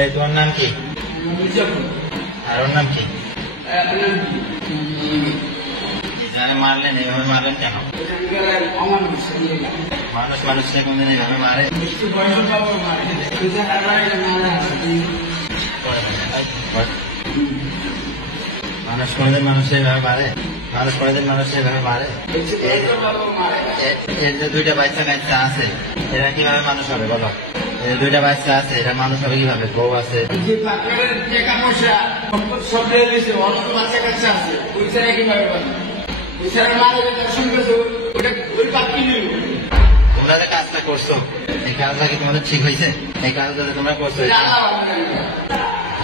এই তোমার নাম কি? আর ওর নাম কি? যারা মারলেন এইভাবে মারলেন কেন? মানুষ মানুষকে কোনদিন এইভাবে মারে? মানুষ কোনদিন মানুষ এইভাবে মারে? মানুষ কোনদিন মানুষ এইভাবে মারে? এর যে দুইটা বাচ্চা কাচ্চা আছে এরা কিভাবে মানুষ হবে বলো? এই দুইটা বাচ্চা আছে এরা মানুষ হবে কিভাবে? বউ আছে, তোমরা যে কাজটা করছো এই কাজটা কি তোমাদের ঠিক হয়েছে? এই কাজটা যে তোমরা করছো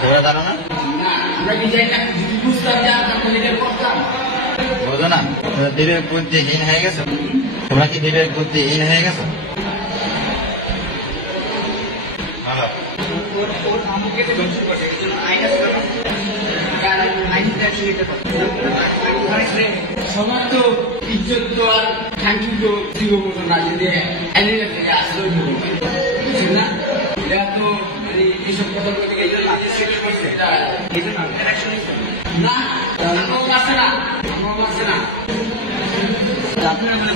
তোমরা জানো না? বোঝো না? তোমরা বিবেক বুদ্ধিহীন হয়ে গেছো। তোমরা কি বিবেক বুদ্ধিহীন হয়ে গেছো? সবার তো ইজ্জত তো আর থ্যাংকিউ তো দিব মতো না, যদি আসলে বুঝছেন না? এটা তো এইসব কথা বলতে গেলে না, আমার আছে না, আপনারা মানে